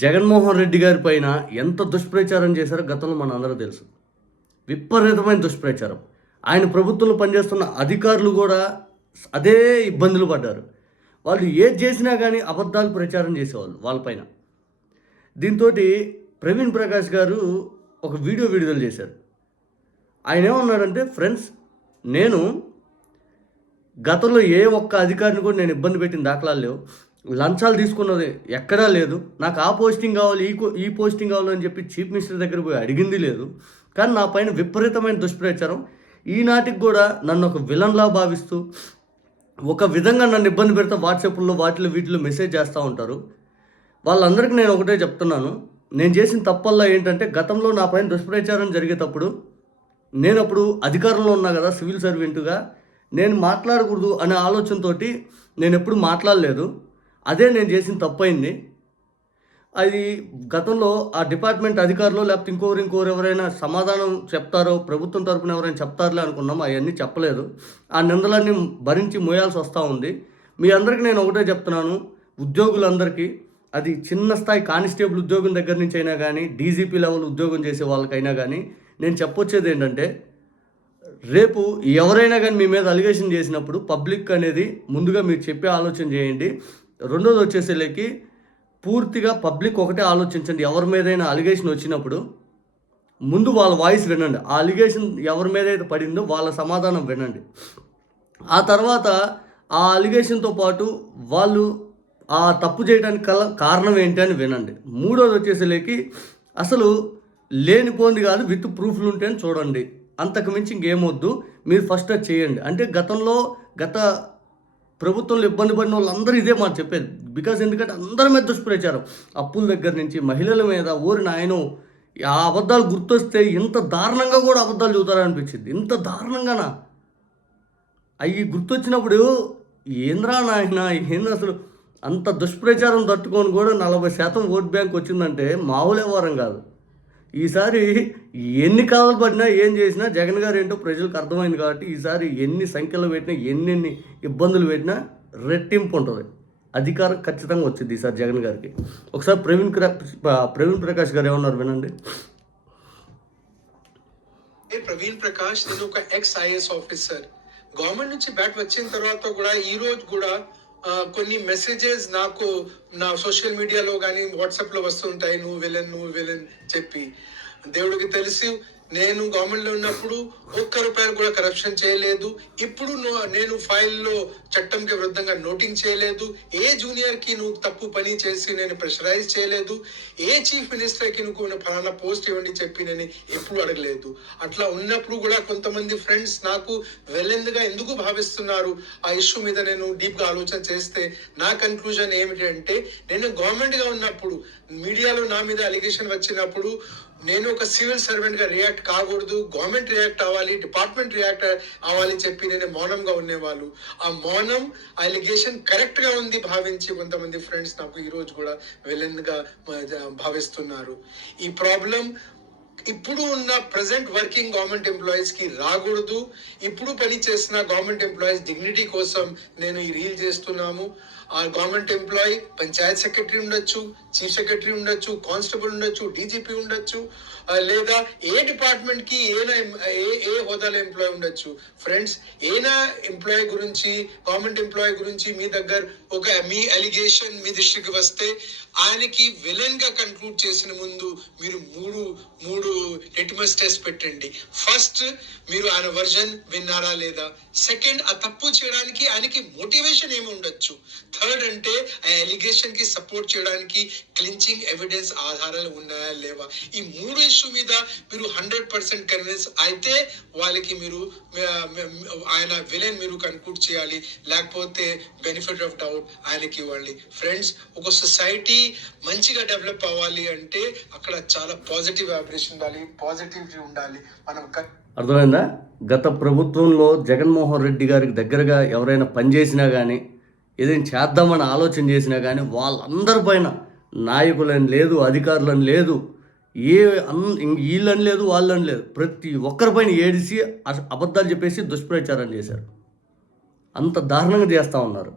జగన్మోహన్ రెడ్డి గారి పైన ఎంత దుష్ప్రచారం చేశారో గతంలో మన అందరూ తెలుసు. విపరీతమైన దుష్ప్రచారం. ఆయన ప్రభుత్వంలో పనిచేస్తున్న అధికారులు కూడా అదే ఇబ్బందులు పడ్డారు. వాళ్ళు ఏది చేసినా కానీ అబద్ధాలు ప్రచారం చేసేవాళ్ళు వాళ్ళపైన. దీంతో ప్రవీణ్ ప్రకాష్ గారు ఒక వీడియో విడుదల చేశారు. ఆయన ఏమన్నాడంటే, ఫ్రెండ్స్, నేను గతంలో ఏ ఒక్క అధికారిని కూడా నేను ఇబ్బంది పెట్టిన దాఖలాలు లేవు. లంచాలు తీసుకున్నది ఎక్కడా లేదు. నాకు ఆ పోస్టింగ్ కావాలి, ఈ పోస్టింగ్ కావాలి అని చెప్పి చీఫ్ మినిస్టర్ దగ్గర పోయి అడిగింది లేదు. కానీ నా పైన విపరీతమైన దుష్ప్రచారం. ఈనాటికి కూడా నన్ను ఒక విలన్లా భావిస్తూ ఒక విధంగా నన్ను ఇబ్బంది పెడతా వాట్సాప్లో వీటిలో మెసేజ్ చేస్తూ ఉంటారు. వాళ్ళందరికీ నేను ఒకటే చెప్తున్నాను, నేను చేసిన తప్పల్లా ఏంటంటే, గతంలో నా పైన దుష్ప్రచారం జరిగేటప్పుడు నేను అప్పుడు అధికారంలో ఉన్నా కదా, సివిల్ సర్వెంట్గా, నేను మాట్లాడకూడదు అనే ఆలోచనతోటి నేను ఎప్పుడు మాట్లాడలేదు. అదే నేను చేసిన తప్పైంది. అది గతంలో ఆ డిపార్ట్మెంట్ అధికారులు లేకపోతే ఇంకోరు ఎవరైనా సమాధానం చెప్తారో, ప్రభుత్వం తరపున ఎవరైనా చెప్తారులే అనుకున్నాం. అవన్నీ చెప్పలేదు. ఆ నిందలన్నీ భరించి మోయాల్సి వస్తూ ఉంది. మీ అందరికీ నేను ఒకటే చెప్తున్నాను, ఉద్యోగులందరికీ, అది చిన్న స్థాయి కానిస్టేబుల్ ఉద్యోగం దగ్గర నుంచి అయినా కానీ, డీజీపీ లెవెల్ ఉద్యోగం చేసే వాళ్ళకైనా కానీ నేను చెప్పొచ్చేది ఏంటంటే, రేపు ఎవరైనా కానీ మీ మీద అలిగేషన్ చేసినప్పుడు పబ్లిక్ అనేది ముందుగా మీరు చెప్పే ఆలోచన చేయండి. రెండోది వచ్చేసరికి పూర్తిగా పబ్లిక్ ఒకటే ఆలోచించండి. ఎవరి మీదైనా అలిగేషన్ వచ్చినప్పుడు ముందు వాళ్ళ వాయిస్ వినండి. ఆ అలిగేషన్ ఎవరి మీద అయితే పడిందో వాళ్ళ సమాధానం వినండి. ఆ తర్వాత ఆ అలిగేషన్తో పాటు వాళ్ళు ఆ తప్పు చేయడానికి కారణం ఏంటి అని వినండి. మూడోది వచ్చేసరికి అసలు లేనిపోంది కాదు, విత్ ప్రూఫ్లు ఉంటే అని చూడండి. అంతకు మించి ఇంకేమొద్దు. మీరు ఫస్ట్ అది చేయండి. అంటే గత ప్రభుత్వంలో ఇబ్బంది పడిన వాళ్ళందరూ ఇదే మాట చెప్పేది. బికాజ్ ఎందుకంటే అందరి మీద దుష్ప్రచారం, అప్పుల దగ్గర నుంచి మహిళల మీద. ఊరి నాయన ఆ అబద్ధాలు గుర్తొస్తే ఇంత దారుణంగా కూడా అబద్ధాలు చెబుతారనిపించింది. ఇంత దారుణంగానా? అవి గుర్తొచ్చినప్పుడు ఏంద్రా నాయన, ఏంది అసలు అంత దుష్ప్రచారం తట్టుకొని కూడా 40% ఓట్ బ్యాంక్ వచ్చిందంటే మామూలు వ్యవహారం కాదు. ఈసారి ఎన్ని కావాలి పడినా ఏం చేసినా జగన్ గారు ఏంటో ప్రజలకు అర్థమైంది కాబట్టి ఈసారి ఎన్ని సంఖ్యలు పెట్టినా, ఎన్ని ఇబ్బందులు పెట్టినా రెట్టింపు ఉంటుంది. అధికారం ఖచ్చితంగా వచ్చింది ఈసారి జగన్ గారికి. ఒకసారి ప్రవీణ్ ప్రకాష్ గారు ఏమన్నారు వినండి. ప్రవీణ్ ప్రకాష్, నేను ఒక ఎక్స్ ఐఏఎస్ ఆఫీసర్. గవర్నమెంట్ నుంచి బ్యాట్ వచ్చిన తర్వాత కూడా ఈ రోజు కూడా కొన్ని మెసేజెస్ నాకు నా సోషల్ మీడియాలో కానీ వాట్సాప్ లో వస్తుంటాయి, నువ్వు విలన్ చెప్పి. దేవుడికి తెలిసి నేను గవర్నమెంట్ లో ఉన్నప్పుడు ₹1 కూడా కరప్షన్ చేయలేదు. ఇప్పుడు నేను ఫైల్లో చట్టంకి విరుద్ధంగా నోటింగ్ చేయలేదు. ఏ జూనియర్ కి నువ్వు తప్పు పని చేసి నేను ప్రెషరైజ్ చేయలేదు. ఏ చీఫ్ మినిస్టర్ కి నువ్వు ఫలానా పోస్ట్ ఇవ్వండి చెప్పి నేను ఎప్పుడు అడగలేదు. అట్లా ఉన్నప్పుడు కూడా కొంతమంది ఫ్రెండ్స్ నాకు వెళ్ళేందుగా ఎందుకు భావిస్తున్నారు, ఆ ఇష్యూ మీద నేను డీప్ గా ఆలోచన చేస్తే నా కన్క్లూజన్ ఏమిటి అంటే, నేను గవర్నమెంట్ గా ఉన్నప్పుడు మీడియాలో నా మీద అలిగేషన్ వచ్చినప్పుడు నేను ఒక సివిల్ సర్వెంట్ గా రియాక్ట్ కాకూడదు, గవర్నమెంట్ రియాక్ట్ అవ్వాలి, డిపార్ట్మెంట్ రియాక్ట్ అవ్వాలి చెప్పి నేను మౌనంగా ఉండేవాళ్ళు. ఆ మౌనం, ఆ అలిగేషన్ కరెక్ట్ గా ఉంది భావించి కొంతమంది ఫ్రెండ్స్ నాకు ఈ రోజు కూడా విలన్ గా భావిస్తున్నారు. ఈ ప్రాబ్లం ఇప్పుడు ఉన్న ప్రెసెంట్ వర్కింగ్ గవర్నమెంట్ ఎంప్లాయీస్ కి రాకూడదు. ఇప్పుడు పని చేసిన గవర్నమెంట్ ఎంప్లాయీస్ డిగ్నిటీ కోసం నేను ఈ రీల్ చేస్తున్నాము. ఆ గవర్నమెంట్ ఎంప్లాయీ పంచాయత్ సెక్రటరీ ఉండొచ్చు, చీఫ్ సెక్రటరీ ఉండొచ్చు, కానిస్టేబుల్ ఉండొచ్చు, డీజీపీ ఉండొచ్చు, లేదా ఏ డిపార్ట్మెంట్ కి ఏ హోదాలో ఎంప్లాయీ ఉండొచ్చు. ఫ్రెండ్స్, ఏనా ఎంప్లాయీ గురించి, గవర్నమెంట్ ఎంప్లాయీ గురించి మీ దగ్గర మీ అలిగేషన్ మీ దృష్టికి వస్తే ఆయనకి విలన్ గా కన్క్లూడ్ చేసిన ముందు మీరు మూడు లిట్మస్ టెస్ట్ పెట్టండి. ఫస్ట్, మీరు ఆయన వర్జన్ విన్నారా లేదా. సెకండ్, ఆ తప్పు చేయడానికి ఆయనకి మోటివేషన్ ఏమి ఉండొచ్చు. థర్డ్ అంటే ఆ అలిగేషన్ కి సపోర్ట్ చేయడానికి క్లించింగ్ ఎవిడెన్స్ ఆధారాలు ఉన్నాయా లేవా. ఈ మూడు ఇష్యూ మీద మీరు 100% కన్విన్స్ అయితే వాళ్ళకి మీరు ఆయన విలన్ మీరు కన్క్లూడ్ చేయాలి, లేకపోతే బెనిఫిట్ ఆఫ్ డౌట్ ఆయనకి ఇవ్వండి. ఫ్రెండ్స్, ఒక సొసైటీ మంచిగా డెవలప్ అవ్వాలి అంటే అక్కడ చాలా పాజిటివ్ వైబ్రేషన్ ఉండాలి, పాజిటివిటీ ఉండాలి. మనం అర్థమైందా? గత ప్రభుత్వంలో జగన్మోహన్ రెడ్డి గారికి దగ్గరగా ఎవరైనా పనిచేసినా కానీ, ఏదైనా చేద్దామని ఆలోచన చేసినా కానీ వాళ్ళందరిపైన, నాయకులని లేదు, అధికారులని లేదు, వీళ్ళని లేదు, వాళ్ళని లేదు, ప్రతి ఒక్కరిపైన ఏడిసి అబద్ధాలు చెప్పేసి దుష్ప్రచారం చేశారు. అంత దారుణంగా చేస్తూ ఉన్నారు.